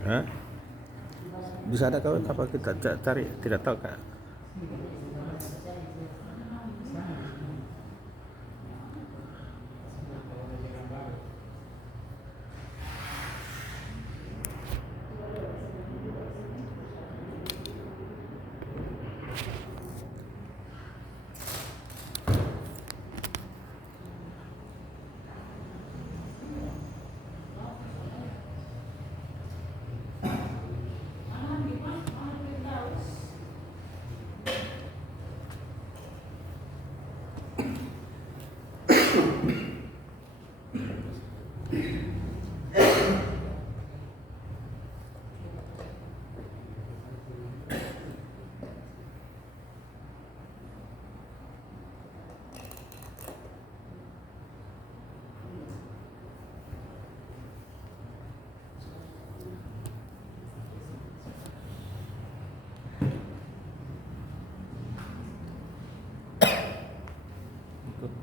Hah? Bisa ada kapal kita cari, tidak tahu kak.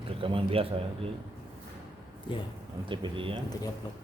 Rekaman biasa di Ya, MTPD ya. nanti diupload.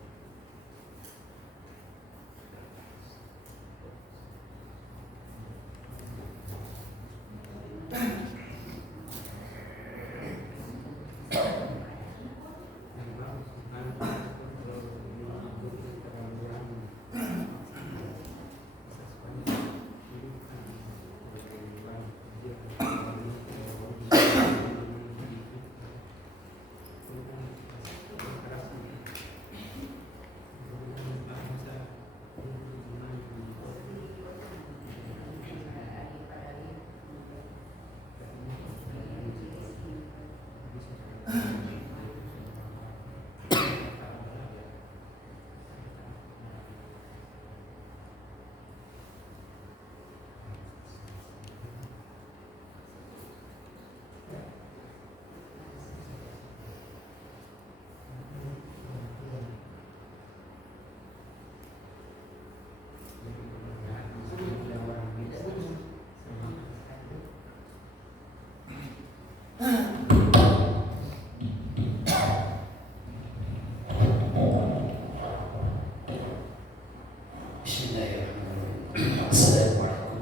Bismillahirrahmanirrahim. Assalamualaikum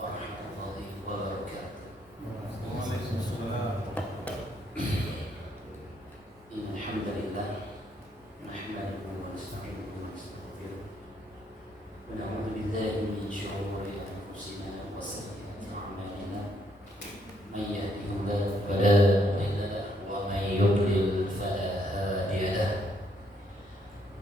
warahmatullahi wabarakatuh. Innal hamdalillah nahmaduhu wa nasta'inuhu wa nastaghfiruh wa na'udzu billahi min shururi anfusina wa sayyiati a'malina. May yahdihillahu fala mudilla lahu wa may yudlil fala hadiya lahu.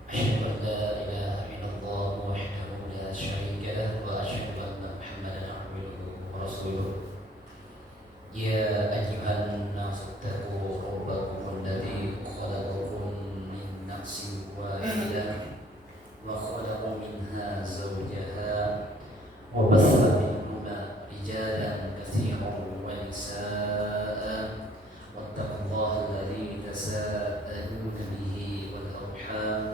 أشهد أن لا إله إلا الله وحده لا شريك له وأشهد أن محمدا عبده ورسوله. يا أيها الناس اتقوا ربكم الذي خلقكم من نفس واحدة وخلق منها زوجها وبث منهما رجالا كثيرا ونساء واتقوا الله الذي تساءلون به والأرحام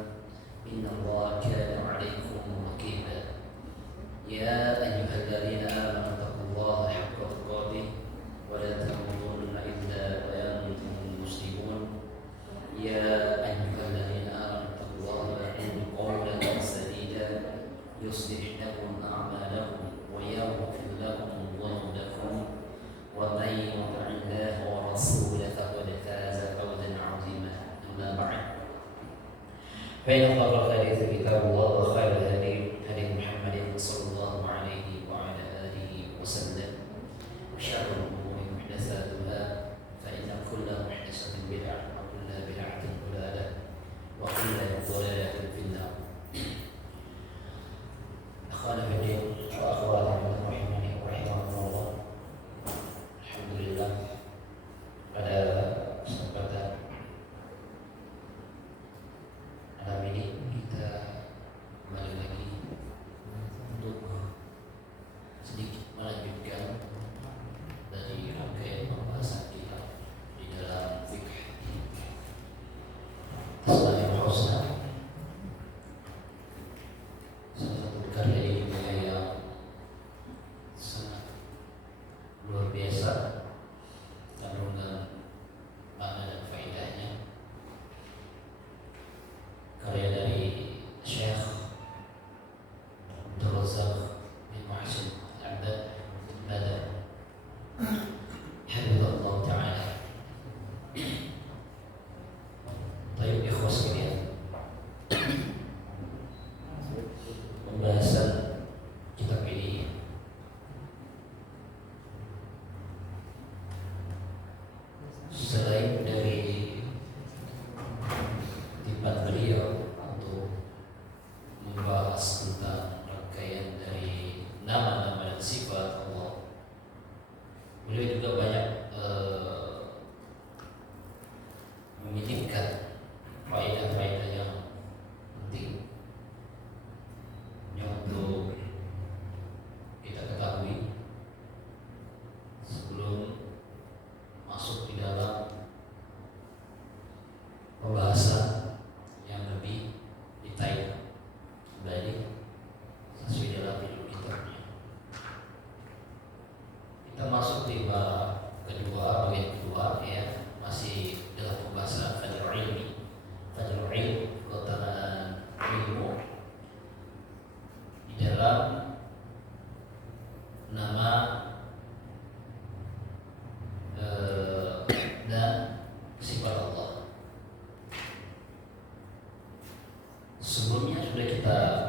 إن الله كان عليكم رقيبا. يا أيها الذين آمنوا اتقوا الله حق تقاته ولا تموتن إلا وأنتم مسلمون. يا أيها الذين آمنوا اتقوا الله وقولوا قولا سديدا يصلح لكم أعمالكم ويغفر لكم ذنوبكم ومن يطع الله ورسوله فقد فاز فوزا عظيما. أما بعد فإن خير الحديث كتاب الله وخير الهدي هدي محمد صلى الله عليه وعلى آله وسلم وشر الأمور محدثاتها فإن كل محدثة بدعة وكل بدعة ضلالة وكل ضلالة في النار.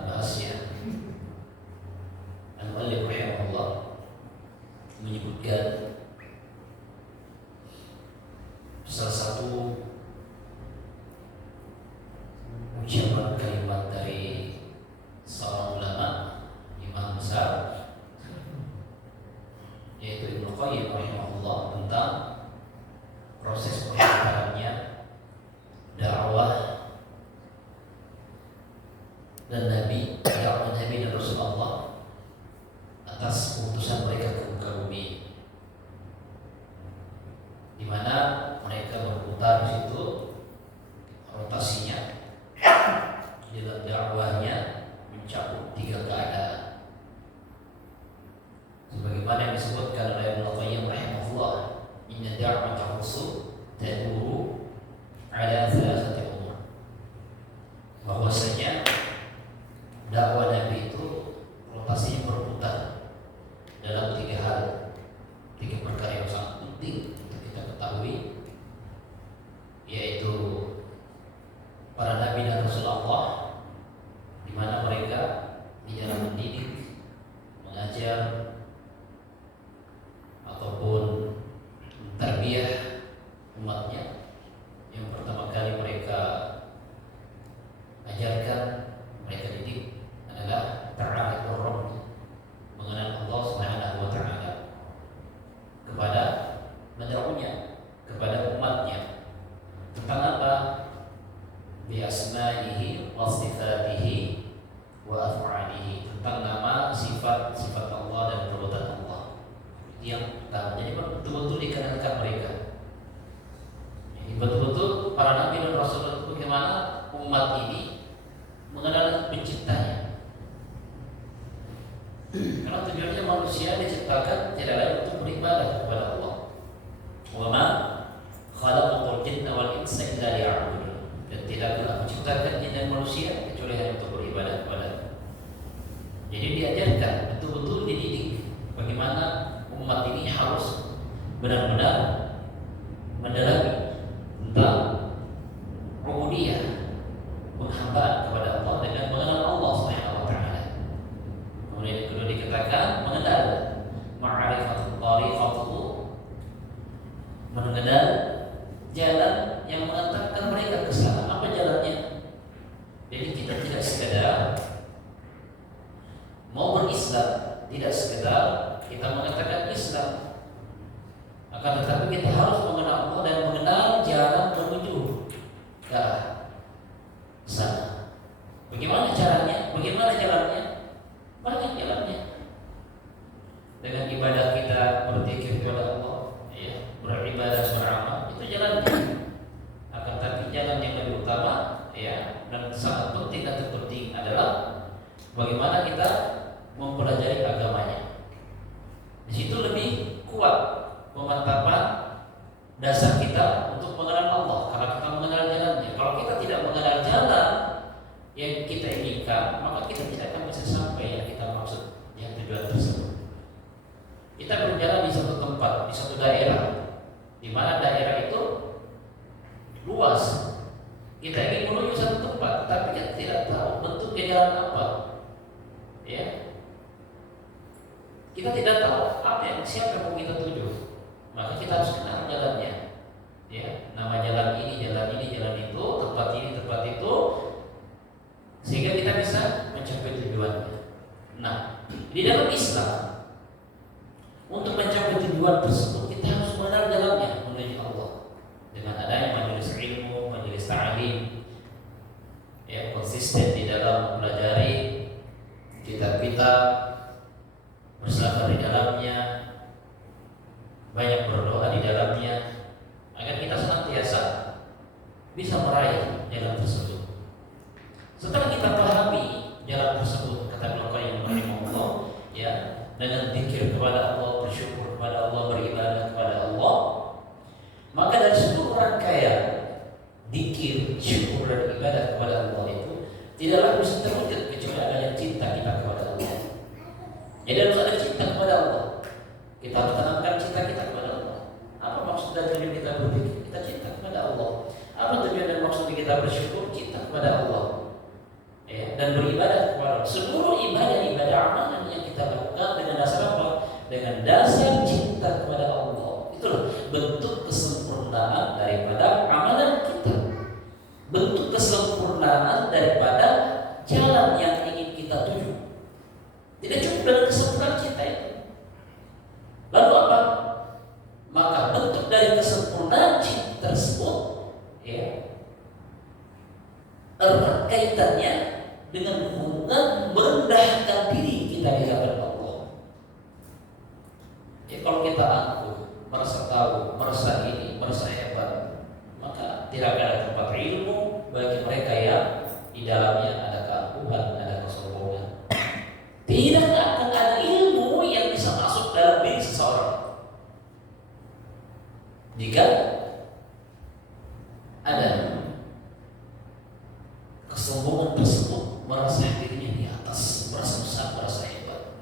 bahas ya. Al-Mu'allif rahimahullah menyebutkan salah satu ucapan kalimat dari seorang ulama, imam besar, yaitu Ibnu Qayyim rahimahullah, tentang proses perjalanannya dakwah dan dakwah Nabi dan Rasulullah atas utusan mereka ke muka bumi, di mana mereka berputar di situ rotasinya dalam dakwahnya mencakup 3 keadaan. Sebagaimana yang disebutkan oleh Ibnu Qayyim rahimahullah, inna da'wata husu taduru ala thalathati umur. Bahwasanya dakwah Nabi itu rotasinya berputar dalam 3 hal, 3 perkara yang sangat penting untuk kita ketahui, yaitu para Nabi dan Rasulullah, di mana mereka di dalam mendidik, mengajar ataupun tarbiyah umatnya, yang pertama kali mereka ajarkan, mereka didik adalah ta'arifur Rabb, mengenal Allah Subhanahu wa taala, kepada menyerunya kepada umatnya tentang apa? Bi asma'ihi wa sifatihi wa af'alihi, tentang nama, sifat Allah dan perbuatan Allah. Yang pertama, jadi betul-betul dikenalkan mereka. Jadi betul-betul para nabi dan rasul itu bagaimana umat ini mengenal penciptanya. Karena tujuannya manusia diciptakan tidak lain untuk beribadah kepada Allah. Wa ma khalaqul jinna wal insa illa liya'budun. Dan tidaklah aku ciptakan jin dan manusia kecuali hanya untuk beribadah kepada. Jadi diajarkan, betul-betul dididik bagaimana umat ini harus benar-benar mendalami tentang ubudiyah, penghambaan kepada Allah dengan mengenal Allah Subhanahu wa taala. Kemudian yang kedua dikatakan mengenal ma'rifatul tariqatuhu, mengenal jalan yang mengantarkan mereka ke sana. Apa jalannya? Jadi kita tidak sekedar mau berislam, tidak sekedar kita mengatakan Islam, akan tetapi kita harus mengenal Allah dan mengenal jalan menuju ke sana. Bagaimana caranya? Bagaimana jalannya? Banyak jalannya. Dengan ibadah kita, berzikir kepada Allah, ya, beribadah beramal, itu jalannya. Akan tetapi jalan yang lebih utama, ya, dan sangat penting dan terpenting adalah bagaimana kita mempelajari agamanya. Di situ lebih kuat pemantapan dasar kita untuk mengenal Allah, karena kita mengenal jalannya. Kalau kita tidak mengenal jalan yang kita inginkan, maka kita tidak akan bisa sampai yang kita maksud, yang tujuan tersebut. Kita berjalan di satu tempat, di satu daerah, di mana daerah itu luas. Kita ingin menuju satu tempat, tapi kita tidak tahu bentuknya jalan apa. Ya, kita tidak tahu siapa yang mau kita tuju, maka kita harus kenal jalannya. Ya, nama jalan ini, jalan itu, tempat itu, sehingga kita bisa mencapai tujuannya. Nah, di dalam Islam, untuk mencapai tujuan tersebut kita harus mengenal jalannya menuju Allah. Dengan adanya majelis ilmu, majelis ta'lim, ya, konsisten di dalam mempelajari kitab-kitab, bersabar di dalamnya, banyak berdoa di dalamnya, agar kita senantiasa bisa meraih jalan tersebut. Setelah kita pahami jalan tersebut, kata Ibnu Qayyim rahimahullah, ya, dengan zikir kepada Allah, bersyukur kepada Allah, beribadah kepada Allah, maka dari seluruh rangkaian zikir, syukur dan ibadah kepada Allah itu tidaklah bisa terwujud kecuali adanya cinta kita kepada Allah. Jadi harus ada cinta kepada Allah. Kita harus tanamkan cinta kita kepada Allah. Apa maksud dan tujuan kita berzikir? Kita cinta kepada Allah. Apa tujuan dan maksud kita bersyukur? Cinta kepada Allah. Ya. dan beribadah kepada seluruh ibadah amalan yang kita lakukan dengan dasar apa? Dengan dasar cinta kepada Allah. Itulah bentuk kesempurnaan daripada amalan kita, bentuk kesempurnaan daripada jalan yang ingin kita tuju. Tidak cukup dengan kesempurnaan kita itu. Lalu apa? Maka bentuk dari kesempurnaan cinta tersebut, ya, erat kaitannya dengan hubungan merendahkan diri kita di hadapan Allah. Ya, kalau kita angkuh, merasa tahu, merasa ini, merasa hebat, maka tidak ada tempat ilmu bagi mereka yang di dalamnya ada keangkuhan, ada kesombongan. Tidak akan ada ilmu yang bisa masuk dalam diri seseorang jika ada kesombongan tersebut, merasa dirinya di atas, merasa besar, merasa hebat,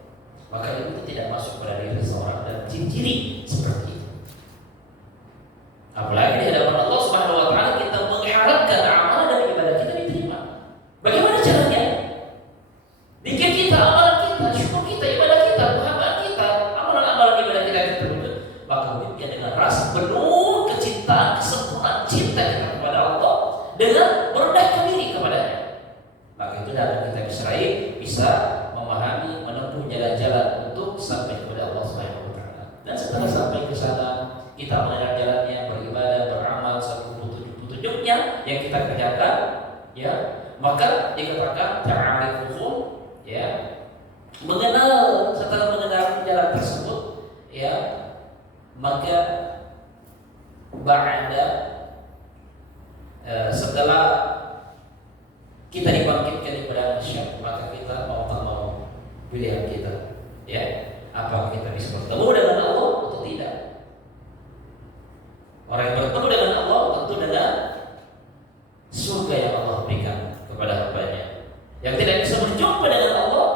maka itu tidak masuk pada diri seseorang dan ciri-ciri seperti itu. Apalagi di hadapan Allah Subhanahu wa taala kita mengharapkan amalan dan ibadah kita diterima. Bagaimana caranya? Zikir kita, amalan kita, syukur kita, ibadah kita, muhabbah kita, amalan-amalan ibadah kita diterima. Maka wujudnya dengan rasa penuh kecintaan, kesempurnaan cinta kita kepada Allah dengan merendahkan diri kepadanya. Maka itu dalam kita bisa memahami, menempuh jalan-jalan untuk sampai kepada Allah Subhanahu wa taala. Dan setelah sampai ke sana, kita mengenal jalannya, beribadah, beramal seluruh petunjuknya yang kita kerjakan, ya, maka dikatakan ta'arifuhum, ya, mengenal. Setelah mengenal jalan tersebut, ya, maka ba'da setelah kita dibangkitkan daripada masyarakat, maka kita mau tak mau pilihan kita, ya, apakah kita bisa bertemu dengan Allah atau tidak. Orang yang bertemu dengan Allah tentu dengan surga yang Allah berikan kepada hambanya. Yang tidak bisa berjumpa dengan Allah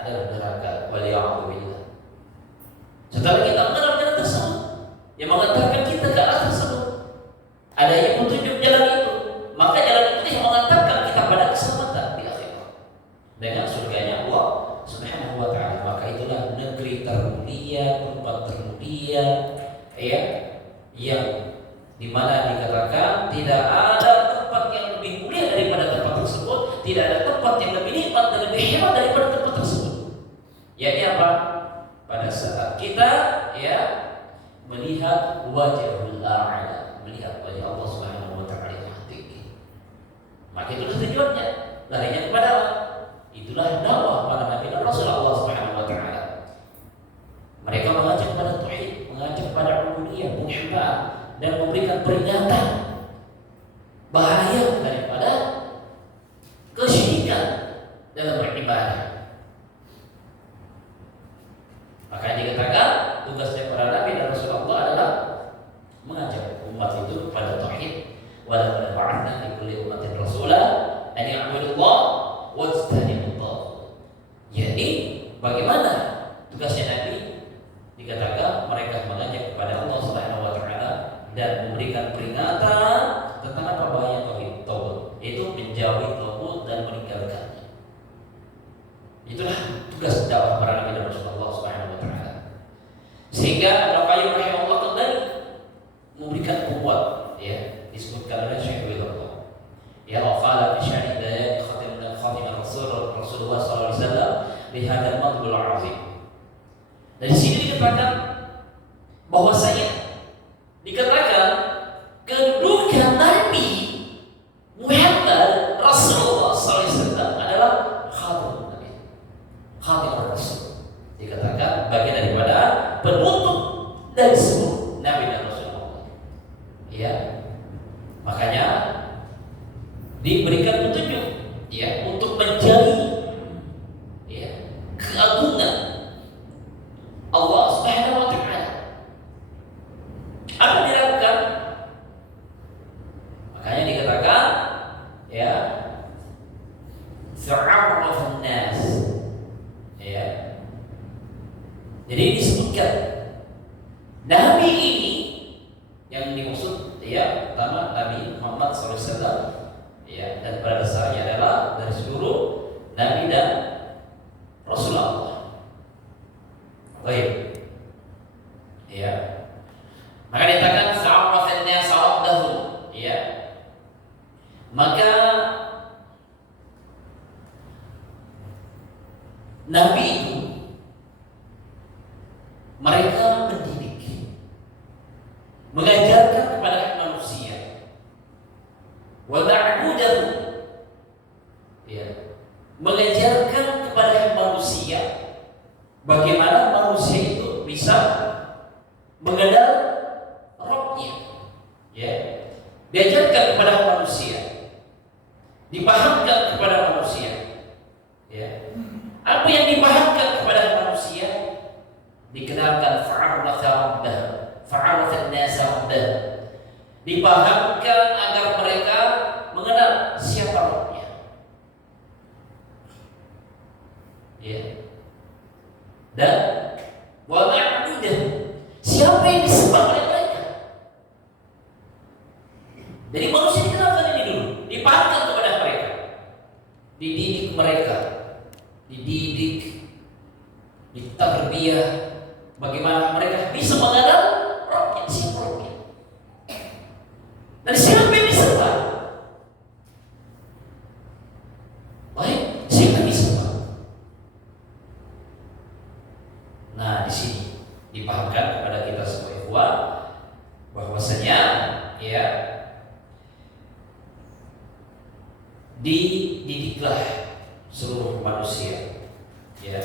adalah neraka. Waliya'udzubillah. Setelah kita mengenal jalan tersebut yang mengantarkan kita ke arah tersebut, ada yang petunjuk jalan itu, maka jalan itu yang mengantarkan kita pada keselamatan di akhirat dengan surganya Allah Subhanahu wa taala. Maka itulah negeri termulia, tempat termulia, ya, yang dimana dikatakan tidak ada tempat yang lebih mulia daripada tempat tersebut, tidak ada tempat yang lebih nikmat dan lebih hebat daripada tempat tersebut. Yakni apa? Pada saat kita, ya, melihat wajhul a'la, melihat wajah Allah Subhanahu wa taala yang tinggi. Maka itu tujuannya, larinya kepada Allah. Itulah dakwah para nabi dan rasul Allah Subhanahu wa taala. Mereka mengajak pada tauhid, mengajak pada ubudiyah, penghambaan, dan memberikan peringatan bahaya daripada kesyirikan dalam beribadah. Maka dikatakan tugasnya para nabi dan rasul Allah adalah mengajak umat itu pada tauhid. Wa laqad ba'athna fi kulli ummatin rasula an ya'budullah wajtanibut taghut. Jadi bagaimana tugasnya nabi? Dikatakan mereka mengajak kepada Allah Subhanahu wa taala dan memberikan peringatan tentang apa bahaya tauhid, yaitu menjauhi taghut dan meninggalkannya. Itulah tugas dakwah para nabi dan rasul Allah Subhanahu wa taala. Sehingga Al-Qayyim rahimahullah kembali memberikan kuat, ya, disebutkan oleh Syekh Ridho. Ya, qala fi sya'ni bayan khatim Rasulullah sallallahu alaihi wasallam li hadzal madhul azim. Dari sini dikatakan bahwasanya dikatakan kedudukan Nabi Muhammad Rasulullah SAW adalah khatim Nabi, khatim Rasul. Dikatakan bagian daripada penutup dari seluruh Nabi dan Rasulullah. Ya, makanya diberikan petunjuk, ya, untuk mencari, ya, keagungan Allah Subhanahu wa taala. Apa dilakukan? Makanya dikatakan, ya, fa'arrafun nas, ya. Jadi disebutkan Nabi ini yang dimaksud, ya, pertama Nabi Muhammad SAW, ya, dan pada dasarnya adalah dari seluruh Nabi itu mereka mendidik, mengajarkan kepada manusia, wa ta'budahu, ya, mengajarkan kepada manusia bagaimana manusia itu bisa mengenal Rabbnya, ya, diajarkan kepada manusia, dipahamkan kepada manusia, ya. Apa yang dipahamkan kepada manusia? Dikenalkan fa'arrata rabdah, fa'arrata an-nasa rabdah. Dipahamkan agar mereka mengenal siapa Rabbnya. Ya. Dan wa ma'budah, siapa yang disembah oleh mereka. Jadi manusia dikenalkan ini dulu, dipahamkan kepada mereka, dididik mereka, dididik, ditarbiyah, bagaimana mereka bisa mengenal Rabbnya, siapa Rabbnya. Dan siapa yang disembah? Baik, siapa yang disembah? Nah, di sini dipahamkan kepada kita semua ikhwan bahwasanya, ya, dididiklah seluruh manusia, ya,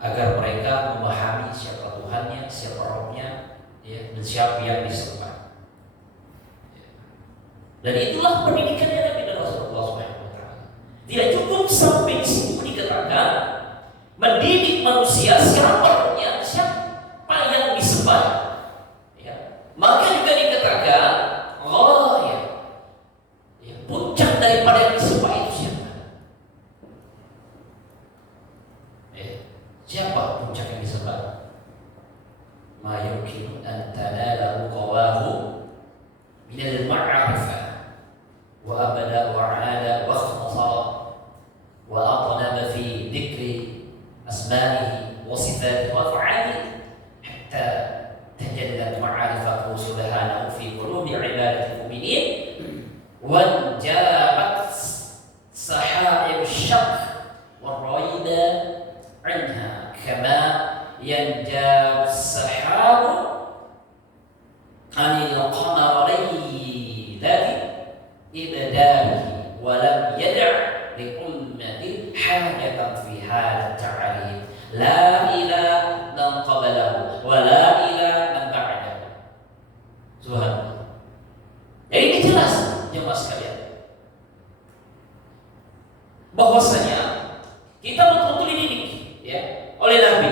agar mereka memahami siapa Tuhannya, siapa Rabbnya, ya, dan siapa yang disembah. Dan itulah pendidikannya Nabi dan Rasulullah SAW. Tidak cukup sampai di situ dikatakan mendidik manusia siapa Rabbnya, siapa yang disembah, ya. Maka juga dikatakan, oh ya, puncak daripada yang disembah itu siapa? Siapa puncak yang disembah? Ma yumkin an tanalahu qawahu min al-ma'rifah wa abada wa 'ala wa ikhtasara wa atnaba fi dhikri asma'ihi wa sifatihi wa af'alihi hatta tajallat ma'rifatuhu subhanahu fi qulubi 'ibadihi al-mu'minin wa jabat saha'ib asy-syaq wa raida 'anha kama yanjab as-sahabu 'anil qamari ladzi ibdarihi wa lam yada' li ummati hajatan fi hadha at-ta'lim la ilaha man qablahu wa la ilaha man ba'dahu. Subhanallah. Jadi ini jelas jemaah sekalian bahwasanya kita betul-betul dididik, ya, oleh Nabi.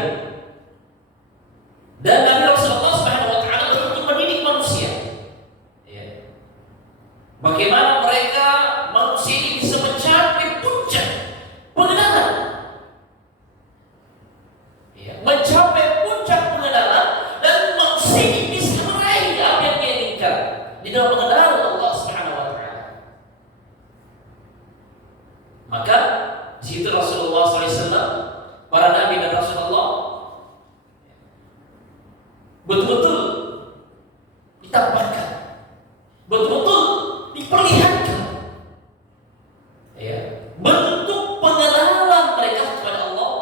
Dan Nabi Rasulullah SAW betul-betul mendidik manusia, ya. Bagaimana mereka manusia ini bisa mencapai puncak pengenalan, ya, mencapai puncak pengenalan, dan manusia ini bisa meraih apa yang dia inginkan di dalam mengenal Allah Subhanahu wa taala. Maka di situ Rasulullah SAW, para nabi dan Rasulullah betul-betul ditampakkan, betul-betul diperlihatkan, ya, bentuk pengenalan mereka kepada Allah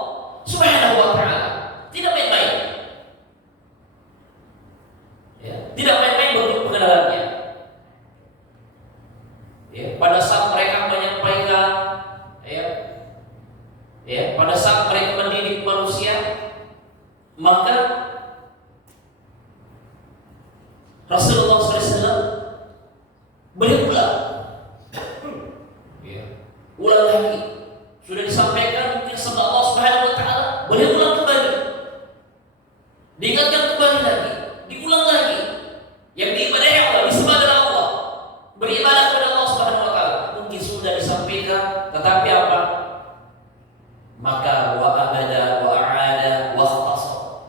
Subhanahu wa taala. Tidak main-main, ya, tidak main-main bentuk pengenalannya, ya. Pada saat mereka menyampaikan, ya, pada saat mereka mendidik manusia, maka Rasulullah SAW berulang, ya, ulang lagi. Sudah disampaikan mungkin sama Allah Subhanahu wa taala, berulang kembali, diingatkan kembali lagi, diulang lagi. Yang diibadahi Allah, disembah oleh Allah, beribadah kepada Allah Subhanahu wa taala, mungkin sudah disampaikan, tetapi apa? Maka wa abada wa a'ada wa ikhtasar,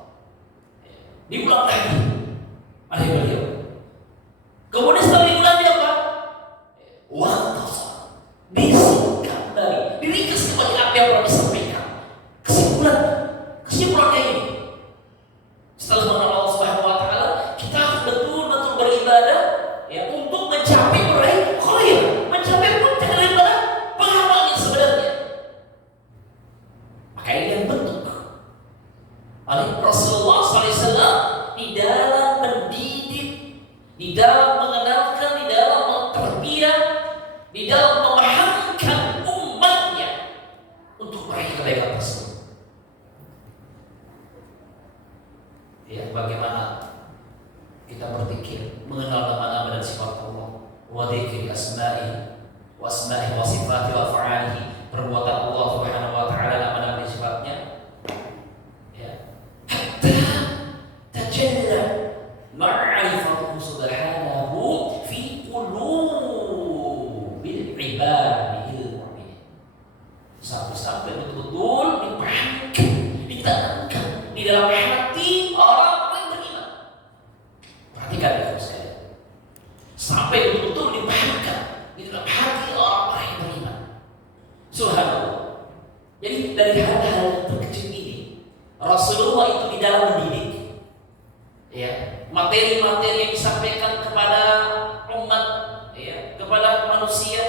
diulang lagi oleh beliau. Kemudian setelah diulang apa? Wa ikhtasar, disingkat kembali, diringkas kembali apa yang pernah disampaikan. Kesimpulannya ini, setelah oleh Rasulullah SAW di dalam mendidik, di dalam mengenalkan, di dalam menterbiah, di dalam memahamkan umatnya untuk meraih kebaikan tersebut. Ya, bagaimana kita berpikir mengenal nama-nama dan sifat Allah, wa dzikri asma'i wa asma'i wa sifati wa fa'alihi, perbuatan Allah Subhanahu wa taala, nama-nama dan sifatnya, ya, hatta tajalla ma'rifatuhu subhanahu fi qulubil ibadil mu'minin, sampai betul-betul dipahamkan, ditanamkan di dalam hati orang yang beriman. Perhatikan itu sekalian, sampai betul-betul dipahamkan di dalam hati orang yang beriman. Subhanallah. Jadi dari hal-hal terkecil ini Rasulullah itu di dalam mendidik, ya, materi-materi yang disampaikan kepada umat, ya, kepada manusia,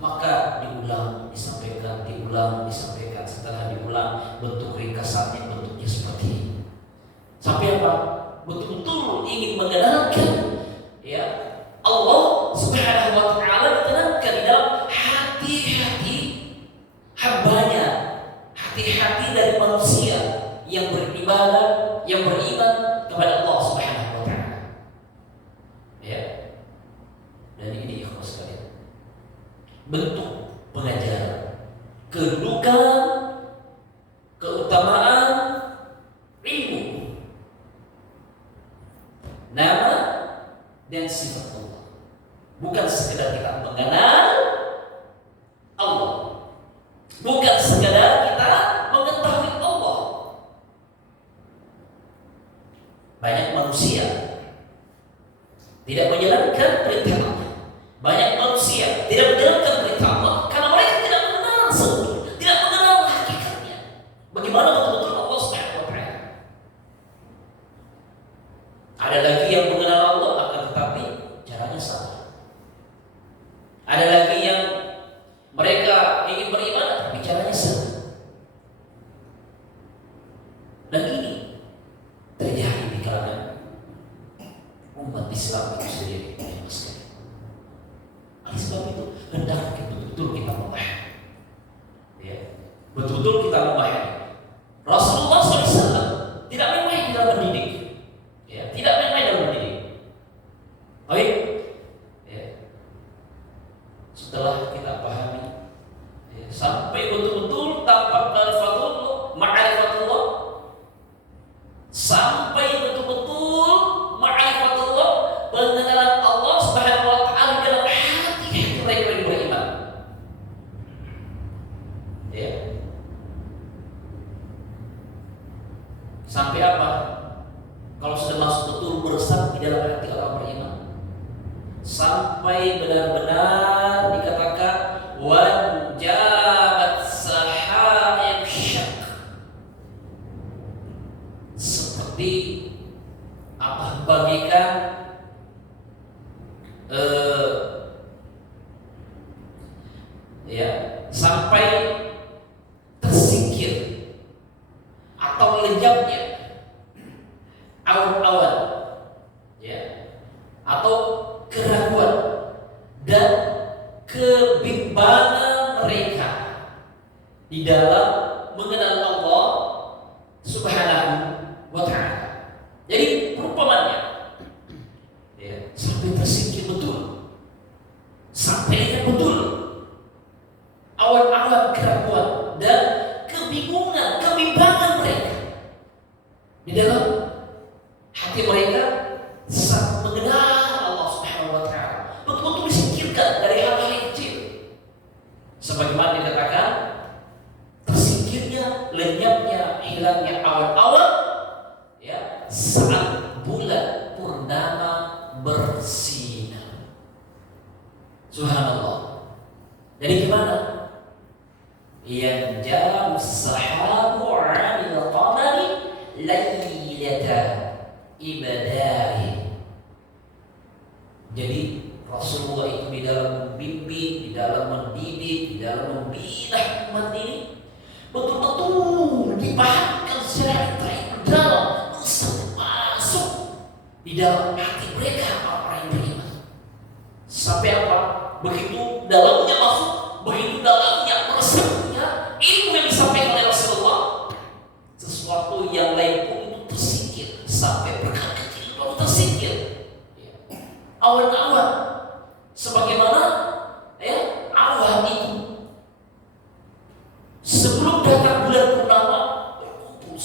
maka diulang, disampaikan, diulang, disampaikan. Setelah diulang, bentuk ringkasannya bentuknya seperti ini. Sampai apa? Betul-betul ingin mengenalkan, ya, Allah Subhanahu wa taala ditanamkan di dalam hati-hati hambanya, hati-hati dari manusia yang beribadah, yang beriman kepada Allah Subhanahu wa taala. Ya. Dan ini ikhlas sekalian, bentuk pengajaran, kedudukan, keutamaan ilmu, nama dan sifat Allah. Bukan sekedar kita mengenal Allah, bukan sekedar kita mengetahui Allah. Banyak manusia tidak menjalankan perintah Allah. Banyak manusia tidak menjalankan perintah Allah karena mereka tidak mengenal seutuhnya, tidak mengenal hakikatnya. Bagaimana betul-betul Allah Subhanahu wa taala. Ada lagi yang mengenal Allah akan tetapi caranya salah. Ada lagi yang mereka ingin beriman tapi caranya salah. Dan ini terjadi di kalangan umat Islam itu sendiri. Oleh sebab itu hendaknya betul-betul kita memahami, ya, betul-betul kita memahami. Rasulullah SAW tidak main-main dalam mendidik, ya, tidak main-main dalam mendidik. Baik, ya. Setelah kita pahami, ya, sampai betul-betul tampak ma'rifatullah, sampai betul-betul ma'rifatullah, pengenalan Allah Subhanahu wa taala dalam hati mereka yang beriman. Ya. Sampai apa? Kalau sudah masuk betul meresap di dalam hati orang beriman, sampai benar-benar dikatakan wajabat sahaib syak, seperti apa bagikan ya, sampai tersingkir atau lenyapnya awan-awan, ya, atau keraguan dan kebimbangan mereka di dalam mengenal Allah Subhanahu wa taala. Jadi perumpamannya, ya, sampai tersingkir betul, sampai betul awan-awan keraguan dan kebingungan, kebimbangan mereka di dalam hati mereka saat mengenal Allah Subhanahu wa taala. Betul-betul disingkirkan dari hal-hal yang kecil. Sebagaimana dikatakan tersingkirnya, lenyapnya, hilangnya awan-awan, ya, saat bulan purnama bersinar. Subhanallah. Jadi gimana? Yang jam sahabu 'anil qamari laylata ibadari. Jadi Rasulullah itu di dalam membimbing, di dalam mendidik, di dalam membina umat ini betul-betul dipahamkan secara intelektual dalam hati mereka orang-orang yang beriman. Sampai apa? Begitu dalamnya masuk, begitu dalamnya meresapnya ilmu yang disampaikan oleh Rasulullah, sesuatu yang lain pun itu tersingkir sampai perkara kecil baru tersingkir. Awan-awan, sebagaimana awan itu sebelum datang bulan purnama berkumpul,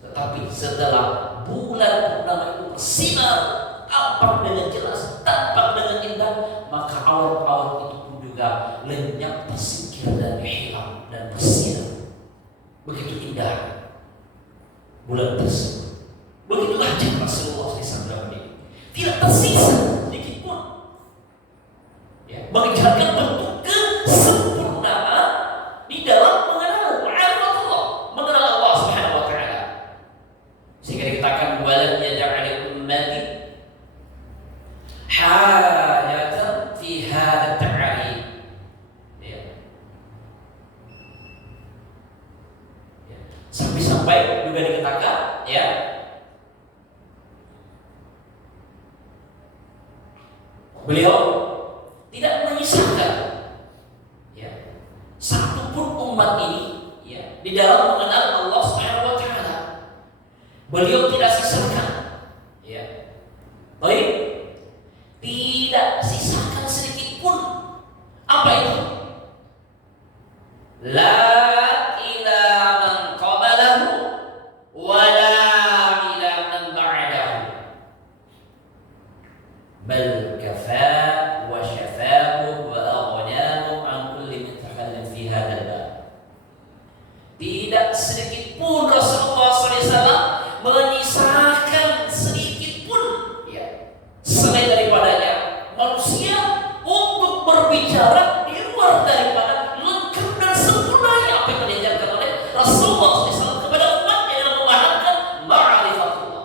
tetapi setelah bulan purnama itu bersinar, tampak dengan jelas, tampak dengan indah, maka awan-awan itu pun juga lenyap, tersingkir dan hilang dan bersinar. Begitu indah bulan tersebut. Begitulah ajaran Rasulullah SAW ini. Tidak tersisa sedikit pun. Mengejarkan bentuk kesempurnaan di dalam mengenal Allah, mengenal Allah Subhanahu wa taala. Sehingga dikatakan walam yaj'al ummati hajatan fi hadha at-ta'ali. Sampai-sampai juga dikatakan beliau tidak menyisakan satu pun umat ini di dalam mengenal Allah Subhanahu wa taala. Beliau tidak sisakan. Baik, tidak sisakan sedikit pun. Apa itu? La ila man qabalahu wa la ila man ba'dahu. Bal kafa wa syafahu wa aghnahu an kulli mutakallim fi hadzal bab. Tidak sedikit pun Rasulullah SAW menyisakan sedikit pun selain daripadanya manusia untuk berbicara di luar daripada lengkap dan sempurnanya apa yang diajarkan oleh Rasulullah SAW kepada umatnya dalam memahamikan ma'rifatullah.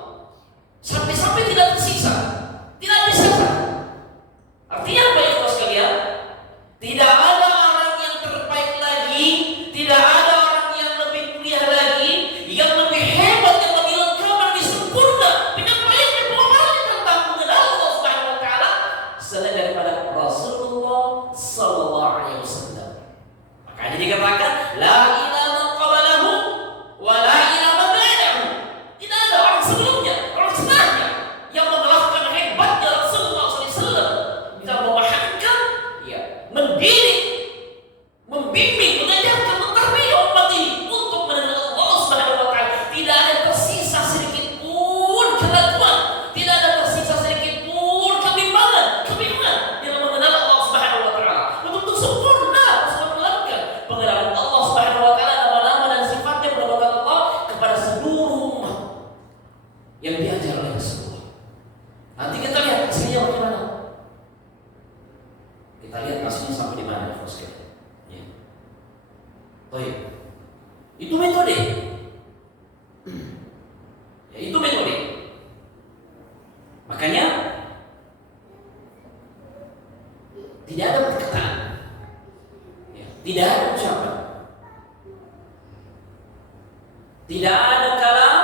Sampai-sampai tidak tersisa, tidak disisa. Artinya apa ya saudara sekalian? Tidak ada orang yang terbaik lagi, tidak ada orang yang lebih mulia lagi, yang lebih hebat, yang lebih lengkap, yang lebih sempurna penyampaian pemahaman tentang mengenal Allah Subhanahu wa taala selain daripada Rasulullah sallallahu alaihi wasallam. Makanya dikatakan la ilaha man qabalahu wa la ilaha man ba'dahu. Tidak ada orang sebelumnya, orang setelahnya yang mengalahkan hebatnya Rasulullah sallallahu alaihi wasallam bisa memahamkan, mendidik, membimbing, mengajarkan, mentarbiyah umat ini untuk mengenal Allah Subhanahu wa taala. Tidak ada tersisa sedikit pun keraguan, tidak ada tersisa sedikit pun kebimbangan dalam mengenal Allah Subhanahu wa taala. Betul-betul sempurna Rasulullah melakukan pengenalan Allah Subhanahu wa taala, nama-nama dan sifatnya pengenalan Allah kepada seluruh umat yang diajar oleh Rasulullah. Nanti kita lihat hasilnya bagaimana. Kita lihat hasilnya sampai di mana, Rasul. Baik. Itu metode. Itu metode. Makanya tidak ada perkataan, tidak ada ucapan, tidak ada kalam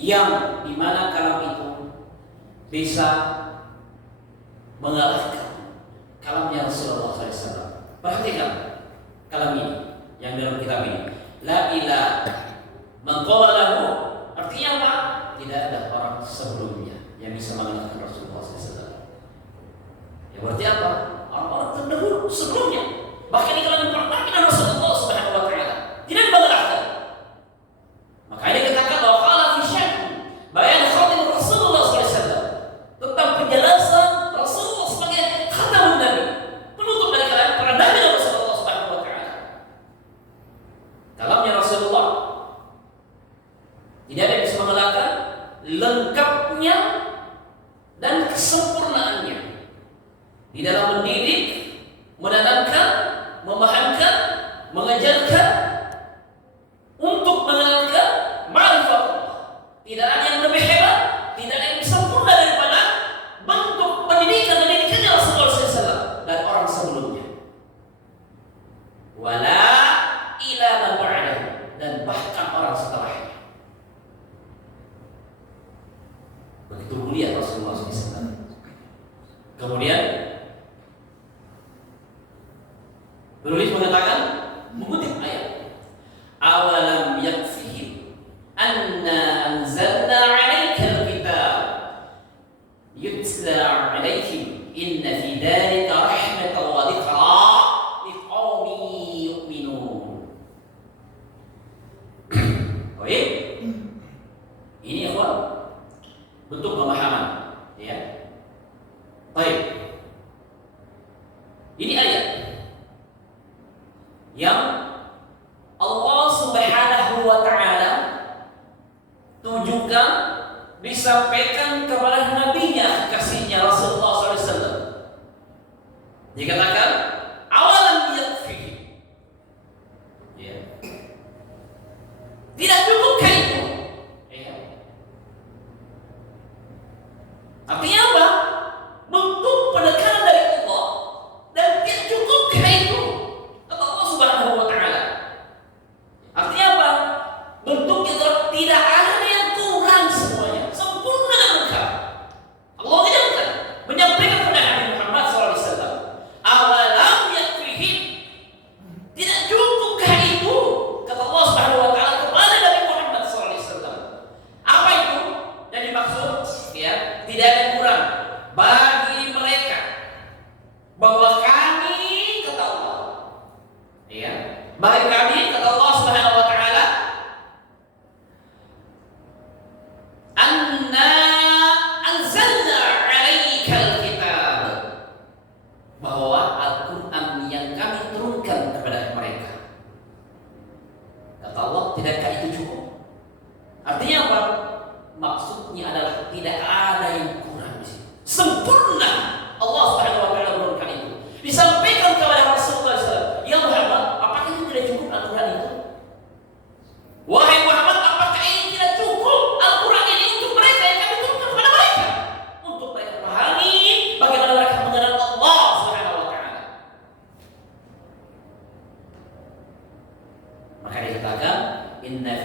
yang dimana kalam itu bisa mengalahkan kalamnya Rasulullah SAW. Perhatikan kalam ini yang dalam kitab ini. La ilaha man qabalahu, artinya apa? Tidak ada orang sebelumnya yang bisa mengalahkan Rasulullah SAW. Berarti apa? Orang-orang terdahulu sebelumnya, bahkan di kalangan para nabi dan Rasulullah Subhanahu wa taala tidak mengalahkan. Makanya dikatakan bahwa qala fi syarh bayan khatim Rasulullah SAW tentang penjelasan Rasulullah sebagai khatamun nabi, penutup dari kalangan para nabi dan Rasulullah Subhanahu wa taala. Kalamnya Rasulullah tidak ada yang bisa mengalahkan lengkapnya dan kesempurnaannya di dalam mendidik, menanamkan, memahamkan, mengajarkan untuk mengenalkan ma'rifat Allah. Tidak ada yang lebih hebat, tidak ada yang sempurna daripada bentuk pendidikannya Rasulullah SAW dan orang sebelumnya. Wala ila man ba'dahu, dan bahkan orang setelahnya. yang Allah Subhanahu wa taala tujukan disampaikan kepada nabinya kasihnya Rasulullah SAW. Dikatakan awalam yakfi, ya. Tidak cukupkah itu? Ya. Artinya apa? Bentuk penekanan dari Allah dan tidak cukupkah itu? Kata Allah Subhanahu wa taala. Artinya apa? Bentuk itu tidak ada yang kurang, semuanya sempurna dan lengkap. Allah menyampaikan kepada Nabi Muhammad SAW. Awalam yakfihim, tidak cukupkah itu? Kata Allah Subhanahu wa taala kepada Nabi Muhammad SAW. Apa itu yang dimaksud? Ya, tidak ada yang kurang bagi mereka, bahwa kami, kata Allah, ya, bagi kami, kata Allah Subhanahu wa taala, anna anzalna 'alaikal kitab, bahwa Al-Qur'an yang kami turunkan kepada mereka. Kata Allah, tidakkah itu cukup? Artinya apa? Maksudnya adalah tidak ada yang kurang di sini. Sempurna Allah Subhanahu wa taala menurunkan itu. Disampaikan kepada Rasulullah SAW. Ya Muhammad, apakah itu tidak cukup Al-Qur'an itu? Wahai Muhammad, apakah ini tidak cukup Al-Qur'an ini untuk mereka yang kami turunkan kepada mereka? Untuk mereka pahami bagaimana mereka mengenal Allah Subhanahu wa taala. Maka dikatakan inna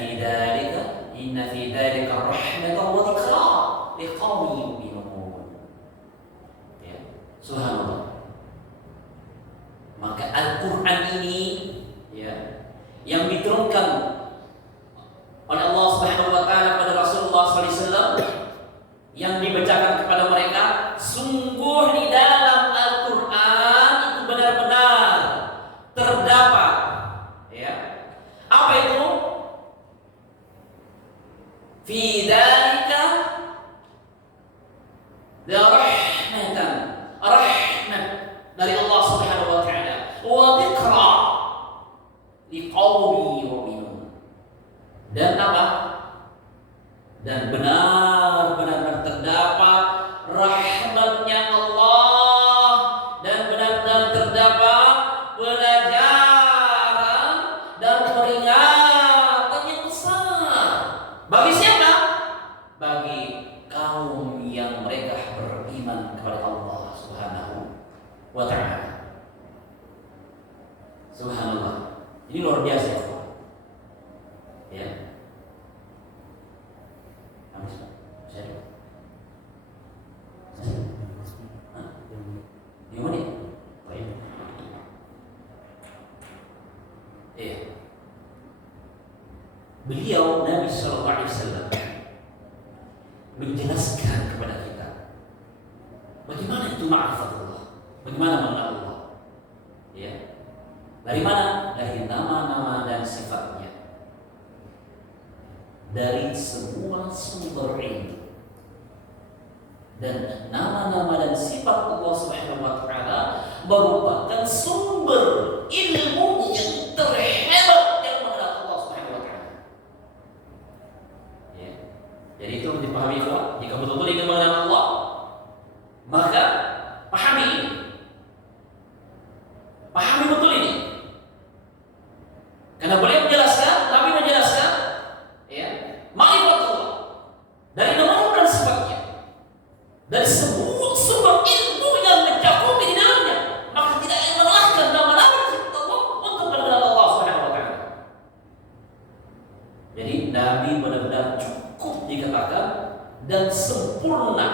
fi dzalika rahmatan wa dzikra liqaumin yu'minun. Ya, subhanallah. Maka Al-Qur'an ini, ya, yang diturunkan oleh Allah Subhanahu wa taala kepada Rasulullah SAW, yang dibacakan kepada mereka, sungguh di dalam Al-Qur'an itu benar-benar terdapat, ya, apa itu? Fi dzalika rahmatan, rahmat dari Allah Subhanahu wa taala, wa dzikra liqaumin yu'minun. Dan apa? Dan benar-benar terdapat rahmatnya Allah, dan benar-benar terdapat pelajaran dan peringatan yang besar. Bagi siapa? Bagi kaum yang mereka beriman kepada Allah Subhanahu wa taala. Subhanallah. Ini luar biasa, ya. Habis, Pak. Saya. Hah? Yang mana? Baik. Iya. Beliau Nabi sallallahu alaihi wasallam menjelaskan kepada kita bagaimana itu ma'rifatullah, bagaimana mengenal Allah. Ya. Dari mana? Dari nama-nama dan sifatnya. Dari semua sumber ilmu. Dan nama-nama dan sifat Allah Subhanahu wa taala merupakan sumber ilmu yang terhebat yang mengenal Allah Subhanahu wa taala. Ya. Jadi itu dipahami, Pak. Jika betul-betul ingin mengenal Allah, maka pahami ini. Pahami betul ini. Karena beliau menjelaskan, Nabi menjelaskan, ya, ma'rifatullah dari nama dan sifatnya, dari semua sumber ilmu yang mencakup di dalamnya, maka tidak yang mengalahkan nama-nama dan sifat Allah untuk mengenal Allah Subhanahu wa taala. Jadi Nabi benar-benar cukup dikatakan dan sempurna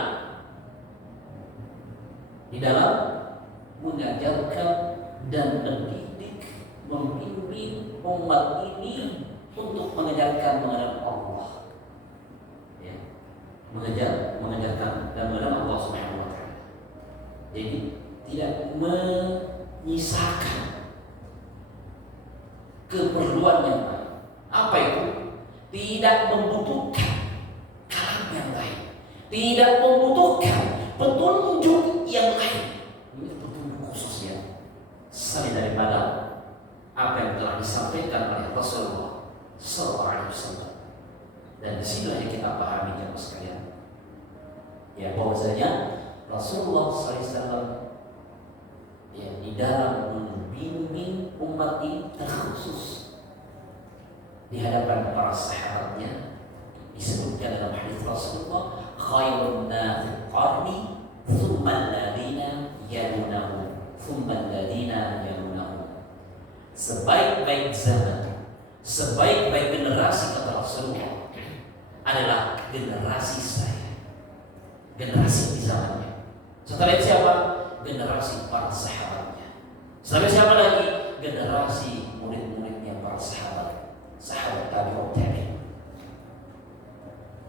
di dalam mengajarkan dan mendidik, membimbing umat ini untuk mengajarkan mengenal Allah, ya, mengajarkan dan mengenal Allah Subhanahu wa taala. Jadi tidak menyisakan keperluan yang lain. Apa itu? Tidak membutuhkan kalam yang lain, tidak membutuhkan petunjuk yang lain. Ini petunjuk khusus, ya, selain daripada apa yang telah disampaikan oleh Rasulullah sallallahu alaihi wasallam. Dan disinilah yang kita pahami jemaah sekalian, ya bahwasanya Rasulullah sallallahu alaihi wasallam ya di dalam membimbing umat ini terkhusus di hadapan para sahabatnya disebutkan dalam hadis Rasulullah, khairun nasi qarni thumma alladhina yalunahum thumma alladhina yalunahum. Sebaik-baik zaman, sebaik-baik generasi kata Rasulullah adalah generasi saya, generasi di zamannya. Setelah itu siapa? Generasi para sahabatnya. Setelah siapa lagi? Generasi murid-muridnya para sahabat, sahabat tabi'ut tabi'in.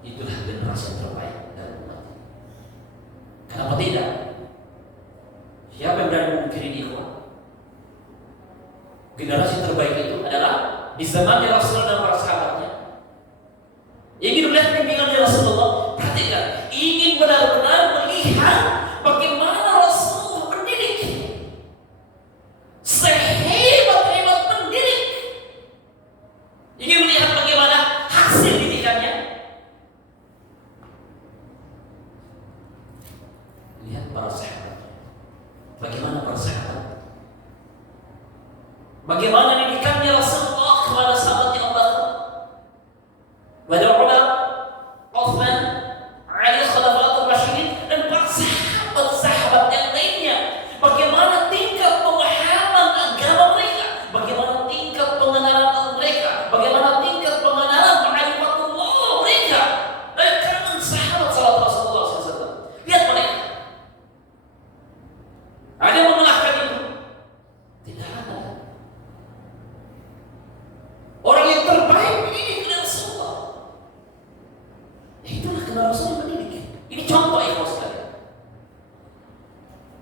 Itulah generasi yang terbaik dalam umat ini. Kenapa tidak? Siapa yang berani memungkiri ini? Generasi terbaik itu adalah di zamannya Rasulullah dan para sahabatnya. Ingin melihat bimbingan Rasulullah, perhatikan, ingin benar-benar melihat bagaimana Rasulullah mendidik, sehebat-hebat pendidik. Ingin melihat bagaimana hasil didikannya. Lihat para sahabat, bagaimana para sahabat, bagaimana didikannya Rasulullah kepada sahabatnya Abu Bakar, kepada Umar, Utsman, Ali, Khulafaur Rasyidin, dan para sahabat-sahabat yang lainnya. Bagaimana tingkat pemahaman agama mereka, bagaimana tingkat pengenalan mereka, bagaimana tingkat pengenalan ma'rifatullah mereka dari kalangan sahabat sallallahu Rasulullah SAW. Lihat mereka. Ada yang mengalahkan itu? Tidak ada. Orang yang terbaik mendidik adalah Rasulullah. Itulah kenal Rasulullah mendidik. Ini contoh ya sekalian.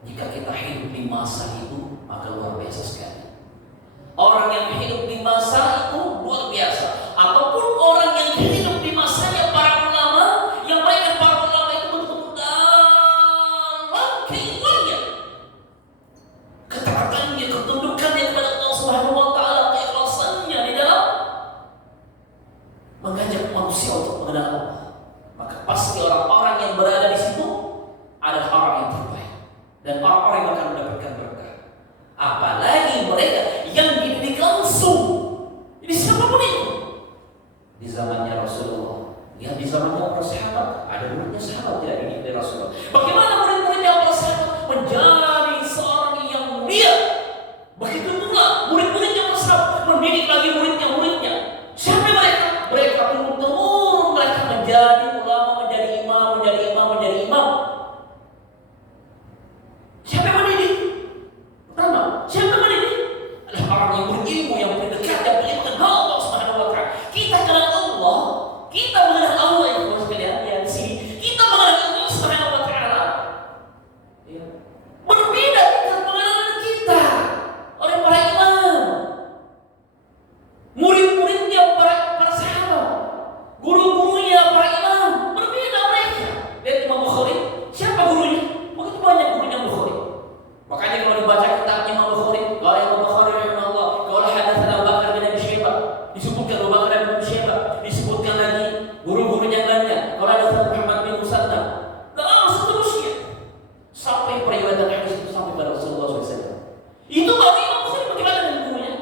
Jika kita hidup di masa itu, maka luar biasa sekali. Orang yang hidup di masa itu luar biasa. Ataupun orang yang hidup di masanya para ulama, yang mereka para ulama itu betul-betul dalam keilmuannya, ketaatannya, ketundukannya kepada Allah Subhanahu wa taala, keikhlasannya di dalam mengajak manusia untuk mengenal Allah, maka pasti orang-orang yang berada di situ adalah orang yang terbaik dan orang-orang yang akan mendapatkan berkah. Apalagi mereka yang dididik langsung. Ini siapapun itu. Di zamannya Rasulullah, yang di zamannya para sahabat, ada muridnya sahabat tidak dididik dari Rasulullah. Bagaimana murid-muridnya para sahabat menjadi seorang yang mulia? Begitu pula murid-muridnya para sahabat mendidik lagi muridnya. Siapa mereka? Mereka turun-temurun, mereka menjadi ulama, menjadi imam. Siapa yang mendidik? Pertama, siapa yang mendidik? Adalah orang yang berilmu, yang berdekat, yang punya kenal Allah Subhanahu wa taala. Kita kenal Allah, kita mengenal Allah yang sekalian ya di sini. Kita mengenal Allah Subhanahu wa taala. Ya. Berbeda dengan pengenalan kita oleh para imam. Murid-muridnya para sahabat, guru-gurunya para imam, berbeda mereka. Lihat Imam Bukhari, siapa gurunya? Begitu banyak gurunya Bukhari. Makanya kalau dibaca kitabnya Imam Bukhari, qala Imam Bukhari rahimahullah, qala hadatsana Abu Bakar bin Abi Syaibah, disebutkan Abu Bakar bin Abi Syaibah, disebutkan lagi guru-gurunya lainnya, qala hadatsana Muhammad bin Musaddad. Dan seterusnya sampai periwayatan hadis itu sampai pada Rasulullah SAW. Itu baru Imam Bukhari bagaimana dengan gurunya?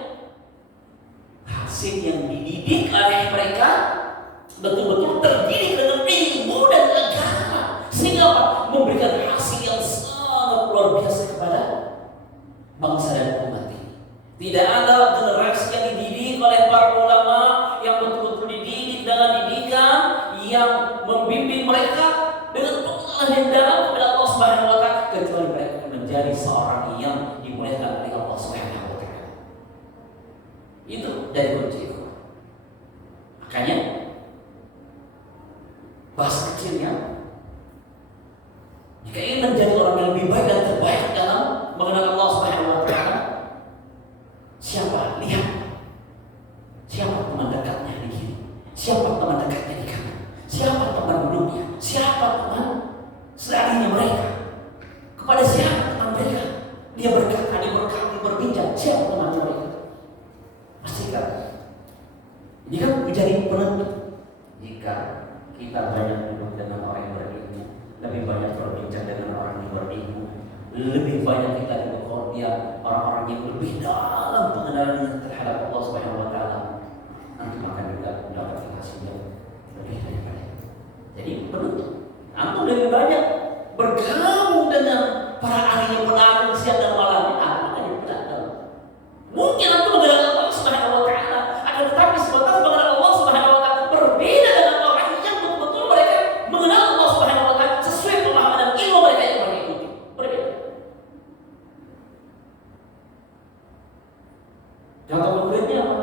Hasil yang dididik oleh mereka betul-betul terdidik dengan ilmu dan agama, sehingga memberikan hasil yang sangat luar biasa kepada bangsa dan umat ini. Tidak ada generasi yang dididik oleh para ulama yang betul-betul dididik dengan didikan yang membimbing mereka dengan pengenalan yang dalam kepada Allah Subhanahu wa taala, kecuali mereka menjadi seorang yang dimuliakan oleh Allah Subhanahu wa taala. Itu dari kunci itu. Makanya bahasa kecilnya, jika ingin menjadi orang yang lebih baik dan terbaik dalam mengenal Allah Subhanahu wa taala, siapa? Lihat siapa teman dekatnya di kiri, siapa teman dekatnya di kanan, siapa teman duduknya, siapa teman seadanya mereka, kepada siapa teman mereka dia berkata, dia berbincang, siapa teman mereka. lebih banyak kita dibekal dia orang-orang yang lebih dalam pengenalan terhadap Allah Subhanahu Wa Taala, nanti akan juga mendapatkan hasilnya lebih daripada itu. Jadi penuntut, antum lebih banyak bergabung dengan para ahli yang mengaku siang dan malam, antum akan diberkati. Mungkin antum mengenal Allah Subhanahu Wa Taala, akan tetapi sebatas mengenal Allah Subhanahu Wa Taala berbeda dengan orang yang betul-betul mereka mengenal Allah Subhanahu Wa Taala sesuai pemahaman dan ilmu mereka yang mereka ikuti. Berbeda. Contoh konkretnya apa?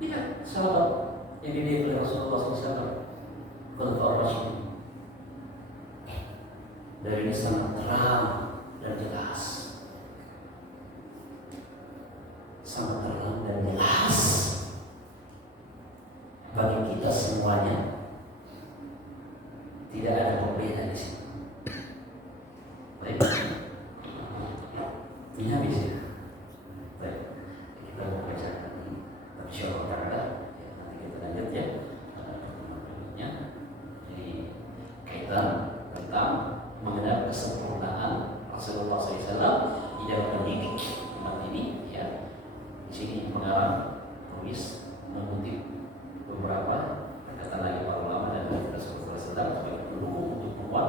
Lihat sahabat yang dididik oleh Rasulullah SAW, Khulafaur Rasyidin. Dari ini sangat terang dan jelas, sangat terang dan jelas bagi kita semuanya. Tidak ada perbedaan di sini. Baik, ini habis ya. Baik, kita mau baca nanti. Insyaallah taala nanti kita lanjut ya. Berikutnya, jadi kaitan tentang mengenal kesempurnaan Rasulullah SAW di dalam mendidik umat ini. Ya, di sini pengarang tulis mengutip beberapa perkataan dari para ulama dan Rasulullah SAW sebagai pendukung untuk membuat